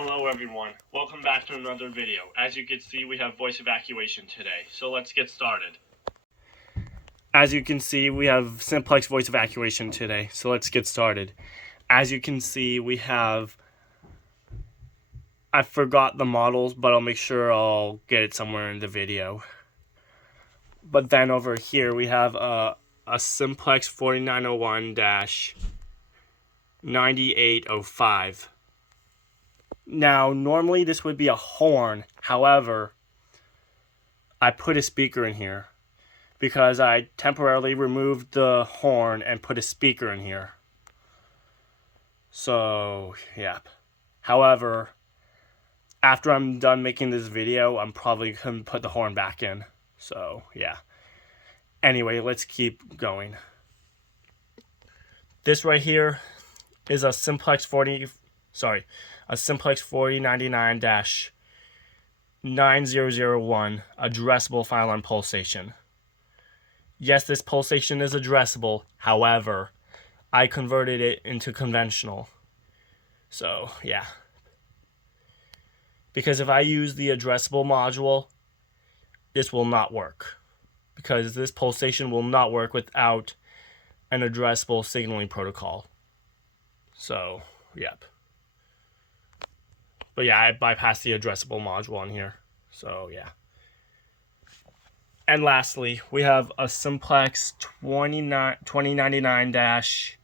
Hello everyone, welcome back to another video. As you can see, we have voice evacuation today, so let's get started. As you can see, we have Simplex voice evacuation today, so let's get started. As you can see, we have... I forgot the models, but I'll make sure I'll get it somewhere in the video. But then over here, we have a Simplex 4901-9805. Now, normally this would be a horn. However, I put a speaker in here because I temporarily removed the horn and put a speaker in here. So, yeah. However, after I'm done making this video, I'm probably going to put the horn back in. So, yeah. Anyway, let's keep going. This right here is a Simplex 4099-9001 addressable fire alarm pulsation. Yes, this pulsation is addressable. However, I converted it into conventional. So, yeah. Because if I use the addressable module, this will not work. Because this pulsation will not work without an addressable signaling protocol. So, yep. But yeah, I bypassed the addressable module on here. So, yeah. And lastly, we have a Simplex 2099 dash...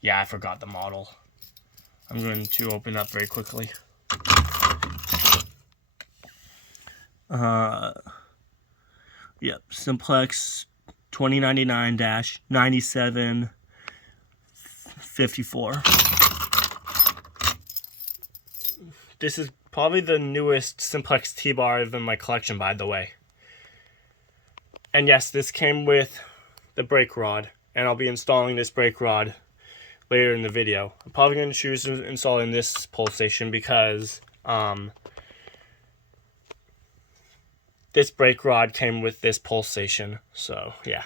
Yeah, I forgot the model. I'm going to open up very quickly. Yep, Simplex 2099-9754. This is probably the newest Simplex T-bar in my collection, by the way. And yes, this came with the brake rod, and I'll be installing this brake rod later in the video. I'm probably going to choose installing this pulsation because this brake rod came with this pulsation. So, yeah.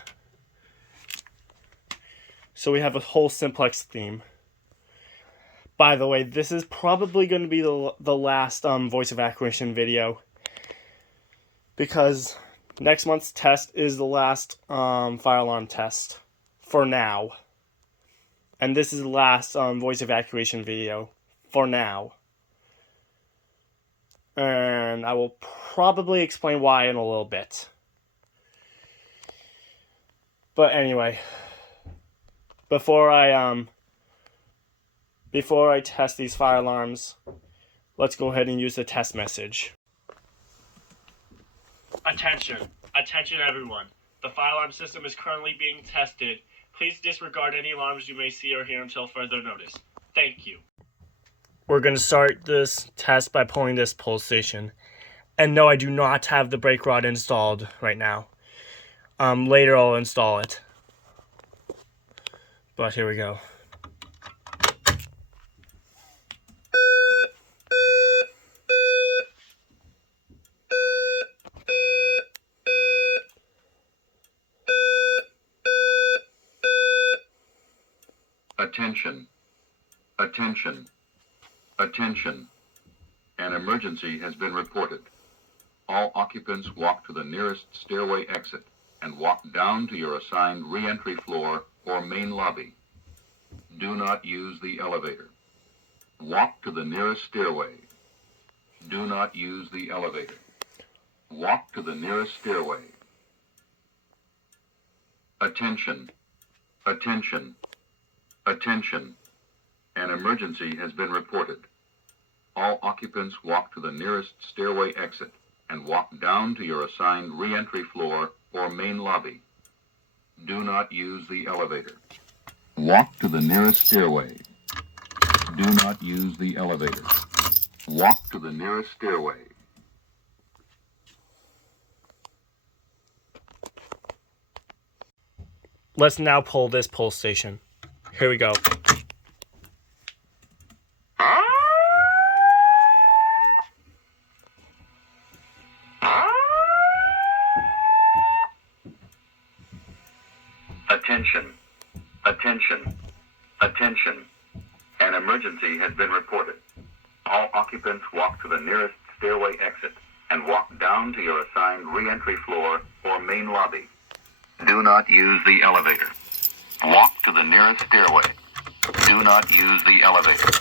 So we have a whole Simplex theme. By the way, this is probably going to be the last voice evacuation video, because next month's test is the last fire alarm test for now. And this is the last voice evacuation video for now. And I will probably explain why in a little bit. But anyway, before I test these fire alarms, let's go ahead and use the test message. Attention everyone. The fire alarm system is currently being tested. Please disregard any alarms you may see or hear until further notice. Thank you. We're going to start this test by pulling this pulsation. And no, I do not have the brake rod installed right now. Later I'll install it. But here we go. Attention, attention, attention. An emergency has been reported. All occupants walk to the nearest stairway exit and walk down to your assigned re-entry floor or main lobby. Do not use the elevator. Walk to the nearest stairway. Do not use the elevator. Walk to the nearest stairway. Attention, attention, attention. An emergency has been reported. All occupants walk to the nearest stairway exit and walk down to your assigned re-entry floor or main lobby. Do not use the elevator. Walk to the nearest stairway. Do not use the elevator. Walk to the nearest stairway. Let's now pull this pulsation. Here we go. Attention, attention, attention. An emergency has been reported. All occupants walk to the nearest stairway exit and walk down to your assigned re-entry floor or main lobby. Do not use the elevator. Walk to the nearest stairway. Do not use the elevator.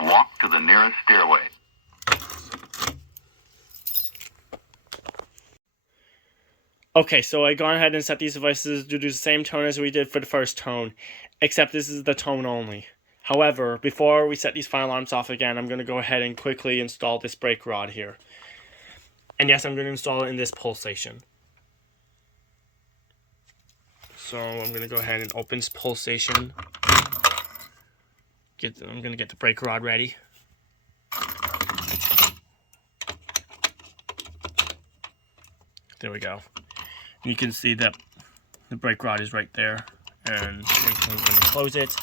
Walk to the nearest stairway. Okay, so I gone ahead and set these devices to do the same tone as we did for the first tone, except this is the tone only. However, before we set these fire alarms off again, I'm going to go ahead and quickly install this brake rod here. And yes, I'm going to install it in this pulsation. So I'm going to go ahead and open this pulsation. I'm going to get the brake rod ready. There we go. You can see that the brake rod is right there. And when you close it,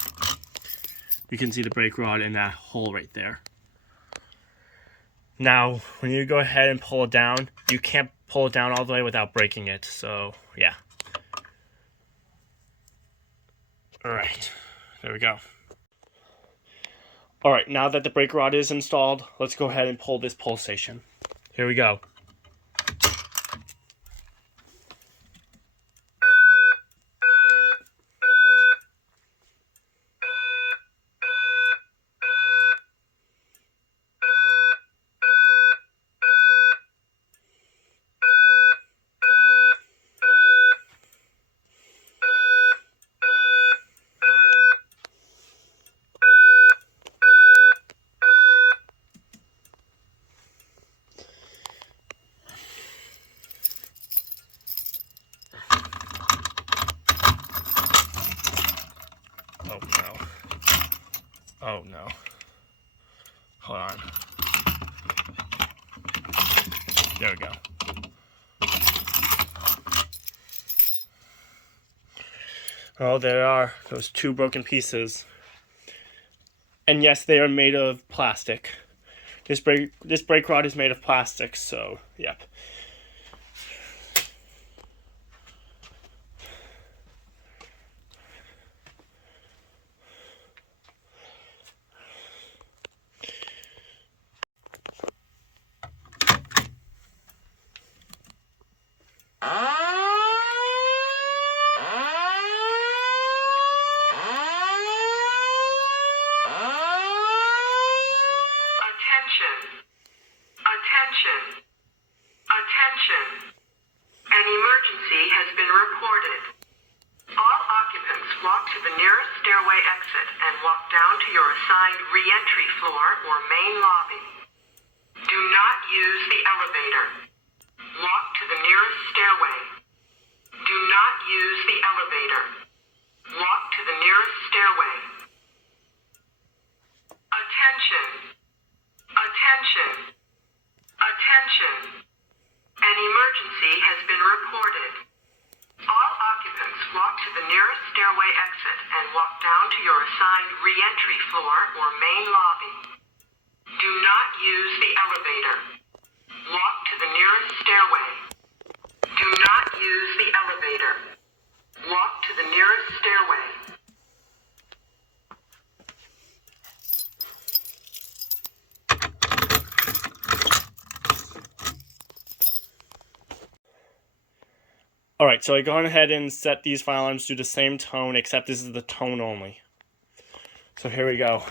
you can see the brake rod in that hole right there. Now, when you go ahead and pull it down, you can't pull it down all the way without breaking it. So, yeah. Alright, there we go. Alright, now that the brake rod is installed, let's go ahead and pull this pulsation. Here we go. Oh no. Oh no. Hold on. There we go. Oh, there are those two broken pieces. And yes, they are made of plastic. This brake rod is made of plastic, so yep. Attention. Attention. An emergency has been reported. All occupants walk to the nearest stairway exit and walk down to your assigned re-entry floor or main lobby. Do not use the elevator. Walk to the nearest stairway. Do not use the elevator. Walk to the nearest stairway. Attention. Attention. Attention. An emergency has been reported. All occupants walk to the nearest stairway exit and walk down to your assigned re-entry floor or main lobby. Do not use the elevator. Walk to the nearest stairway. Do not use the elevator. Walk to the nearest stairway. Alright, so I gone ahead and set these fire alarms to the same tone, except this is the tone only. So here we go.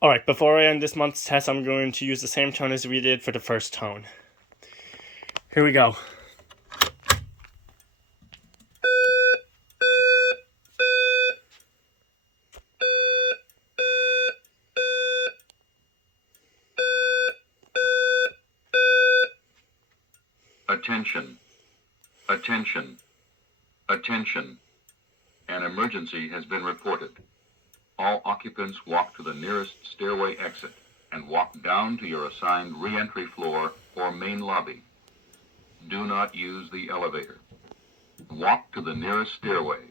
Alright, before I end this month's test, I'm going to use the same tone as we did for the first tone. Here we go. Attention. Attention. Attention. An emergency has been reported. All occupants walk to the nearest stairway exit and walk down to your assigned re-entry floor or main lobby. Do not use the elevator. Walk to the nearest stairway.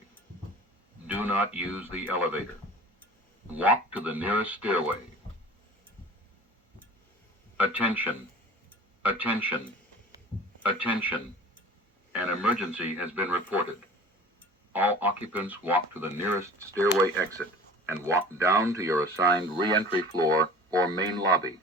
Do not use the elevator. Walk to the nearest stairway. Attention. Attention. Attention. An emergency has been reported. All occupants walk to the nearest stairway exit and walk down to your assigned re-entry floor or main lobby.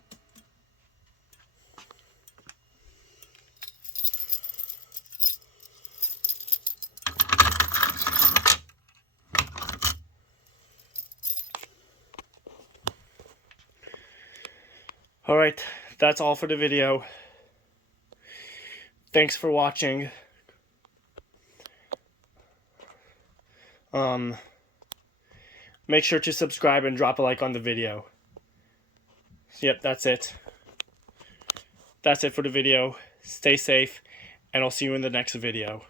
Alright, that's all for the video. Thanks for watching. Make sure to subscribe and drop a like on the video. Yep, that's it. That's it for the video. Stay safe, and I'll see you in the next video.